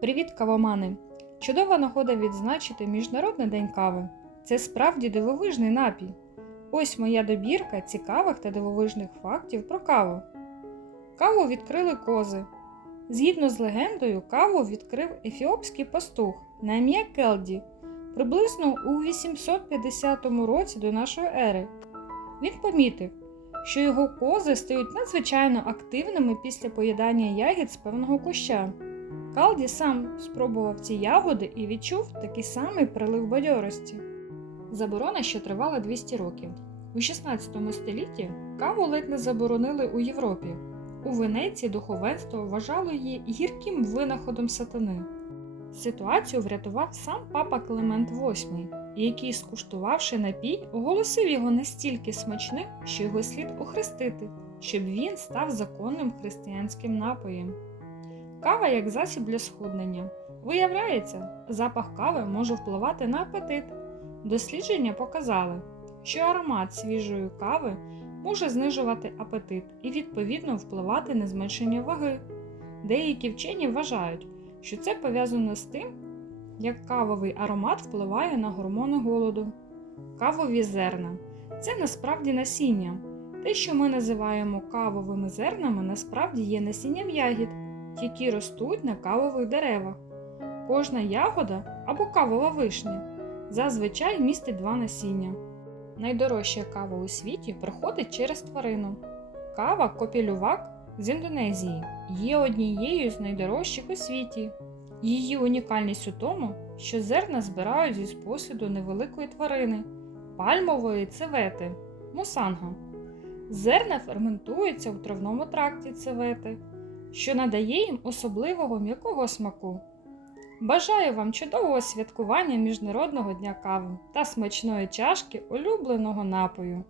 Привіт, кавомани! Чудова нагода відзначити Міжнародний день кави. Це справді дивовижний напій. Ось моя добірка цікавих та дивовижних фактів про каву. Каву відкрили кози. Згідно з легендою, каву відкрив ефіопський пастух на ім'я Келді приблизно у 850 році до нашої ери. Він помітив, що його кози стають надзвичайно активними після поїдання ягід з певного куща. Калді сам спробував ці ягоди і відчув такий самий прилив бадьорості. Заборона, що тривала 200 років. У 16 столітті каву ледь не заборонили у Європі. У Венеції духовенство вважало її гірким винаходом сатани. Ситуацію врятував сам папа Климент VIII, який, скуштувавши напій, оголосив його настільки смачним, що його слід охрестити, щоб він став законним християнським напоєм. Кава як засіб для схуднення. Виявляється, запах кави може впливати на апетит. Дослідження показали, що аромат свіжої кави може знижувати апетит і відповідно впливати на зменшення ваги. Деякі вчені вважають, що це пов'язано з тим, як кавовий аромат впливає на гормони голоду. Кавові зерна це насправді насіння. Те, що ми називаємо кавовими зернами, насправді є насінням ягід, які ростуть на кавових деревах. Кожна ягода або кавова вишня зазвичай містить два насіння. Найдорожча кава у світі проходить через тварину. Кава копілювак з Індонезії є однією з найдорожчих у світі. Її унікальність у тому, що зерна збирають зі спосуду невеликої тварини пальмової цевети мусанга. Зерна ферментуються у травному тракті цевети, що надає їм особливого м'якого смаку. Бажаю вам чудового святкування Міжнародного дня кави та смачної чашки улюбленого напою.